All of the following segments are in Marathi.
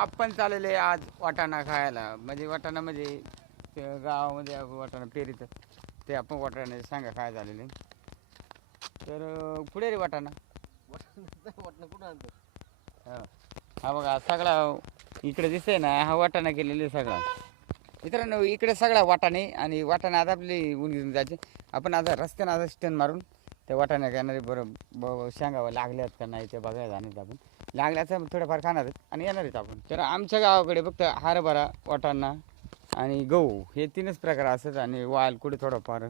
आपण चाललेले आज वाटाणा खायला. म्हणजे वाटाणा म्हणजे ते गावामध्ये वाटाणा पेरीत ते आपण वाटाणे सांगा काय झालेले. तर पुढे रे वाटाणा वाटणं कुठं आणतो? हा बघा सगळा इकडे दिसतंय ना, हा वाटाणा केलेला सगळा. मित्रांनो इकडे सगळा वाटाणे आणि वाटाणा आता आपली उंगीरून जायचे. आपण आता रस्त्यानं आता स्टँड मारून ते वाटाणा घेणारे बरं सांगावं लागल्यात का नाही ते बघायला जाणार आपण. लागल्याचं थोडंफार खाणार आहेत आणि येणार आहेत आपण. तर आमच्या गावाकडे फक्त हरभरा, वाटाणा आणि गहू हे तीनच प्रकार असतात आणि वाल कुठे थोडंफार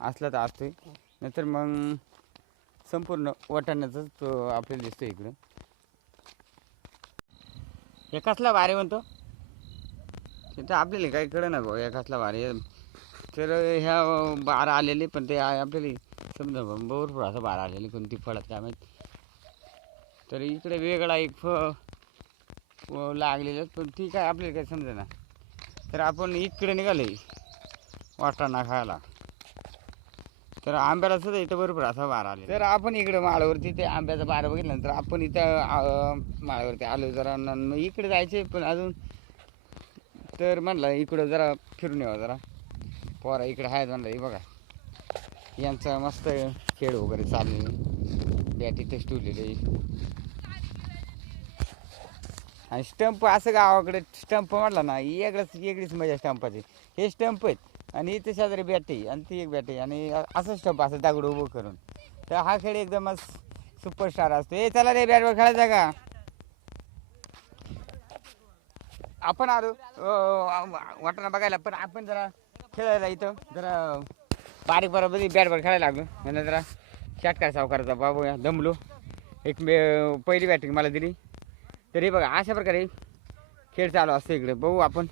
असलं तर असतोय, नंतर मग संपूर्ण वाटाण्याचंच आपल्याला दिसतो इकडं. हे कसला वारे म्हणतो तिथं आपल्याला काही कळलं ना भाऊ, हे कसला वारे. तर ह्या बारा आलेले पण ते आपल्याला समजा भरपूर असं बारा आलेले पण ती फळत काय माहीत. तर इकडे वेगळा एक लागलेलं पण ठीक आहे, आपल्याला काही समजा ना. तर आपण इकडे निघाले वाटाणा खायला. तर आंब्याला सुद्धा इथं भरपूर असा बारा आले. तर आपण इकडे माळावरती ते आंब्याचा बारा बघितला तर आपण इथं माळावरती आलो जरा. इकडे जायचे पण अजून तर म्हणलं इकडं जरा फिरून यावं जरा. पोरा इकडे आहेत म्हणलं. हे बघा यांचा मस्त खेळ वगैरे चाललेले, बॅट इथेच ठेवलेले आणि स्टंप. असं गावाकडे स्टंप म्हटला ना वेगळीच मजा स्टंपाची. हे स्टंप आहेत आणि इथे शेजारी बॅट आहे आणि ती एक बॅट आहे आणि असं स्टंप असं दगड उभं करून. तर हा खेळ एकदमच सुपरस्टार असतो. हे चला रे बॅटवर खेळायचा का. आपण आलो वाटाणा बघायला पण आपण जरा खेळायला इथं जरा बारीक बरोबर बॅटवर खेळायला लागलो. म्हणजे जरा षटकार सावकाराचा बाबू दमलो. एक पहिली बॅटिंग मला दिली. तरी बघा अशा प्रकारे खेळ चालू असतो इकडे. बघू आपण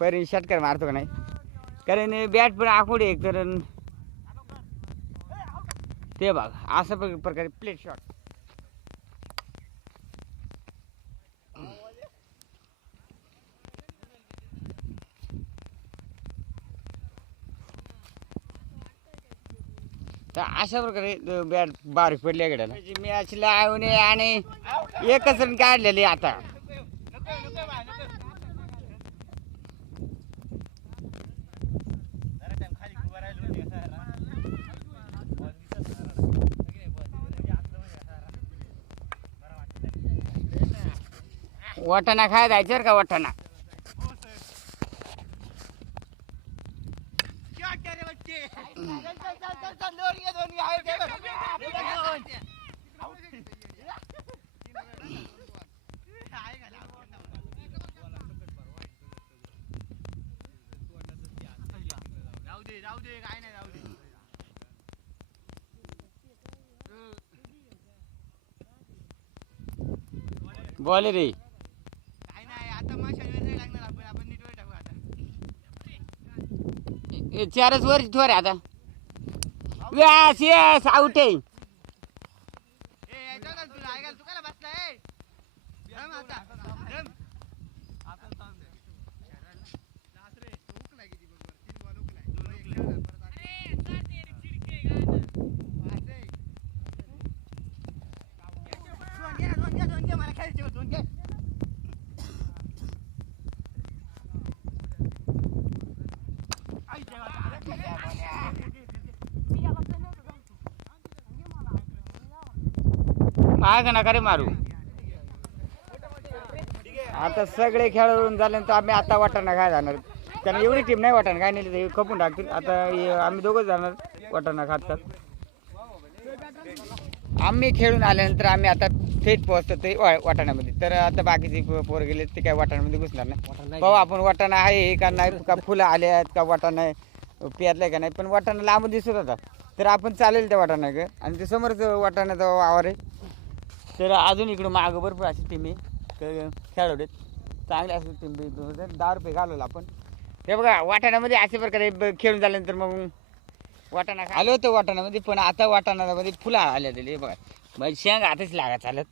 पहिली षटकार मारतो का नाही, कारण बॅट पण आखोडे एक तर ते बघा अशा प्रकारे प्लेट शॉट. तर अशा प्रकारे बॅट बारीक पडली गड्याला. मॅच लावणे आणि एकच रन काढलेले आता. वाटाणा खाय जायचं का वाटाणा. जाऊ दे काय नाही जाऊ दे. बॉल रे काय नाही आता माशावर नाही लागणार. आपण नीट वर टाकू आता. चारच वर थोर आता. यस यस आउट आहे. तुला ऐकायला तू काय बसलाय. मला खेळायचे दोन घे. माग नका रे मारू. आता सगळे खेळून झाल्यानंतर आम्ही आता वाटाणा काय जाणार, कारण एवढी टीम नाही वाटाणा काय नाही खपून टाकतील. आता आम्ही दोघंच जाणार वाटाणा खातात. आम्ही खेळून आल्यानंतर आम्ही आता थेट पोहोचतो ते वाटाण्यामध्ये. तर आता बाकीचे पोरं गेले ते काय वाटाण्यामध्ये घुसणार नाही. पाहू आपण वाटाणा आहे का नाही, का फुलं आले आहेत का वाटाणा पेरलाय का नाही. पण वाटाणा लांबून दिसत होता तर आपण चालेल त्या वाटाणा आणि ते समोरच वाटाण्याचा वावर आहे. तर अजून इकडं मागं भरपूर अशी टीम आहे. तर खेळवडेत चांगले असते टीम बी. 10 रुपये घालवलं आपण. ते बघा वाटाण्यामध्ये अशा प्रकारे खेळून झाल्यानंतर मग वाटाणा आलो होतं वाटाण्यामध्ये. पण आता वाटाण्यामध्ये फुलं आले बघा, म्हणजे शेंग आताच लागा चालत.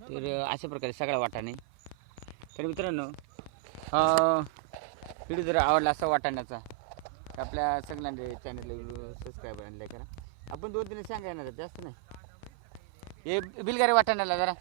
तर अशा प्रकारे सगळा वाटाणे. तर मित्रांनो व्हिडिओ जर आवडला असा वाटाण्याचा तर आपल्या सगळ्यांना चॅनलला सबस्क्राईब आणि लाईक करा. आपण 2-3 शेंगा येणार जास्त नाही. हे बिलगारे वाटाण्याला जरा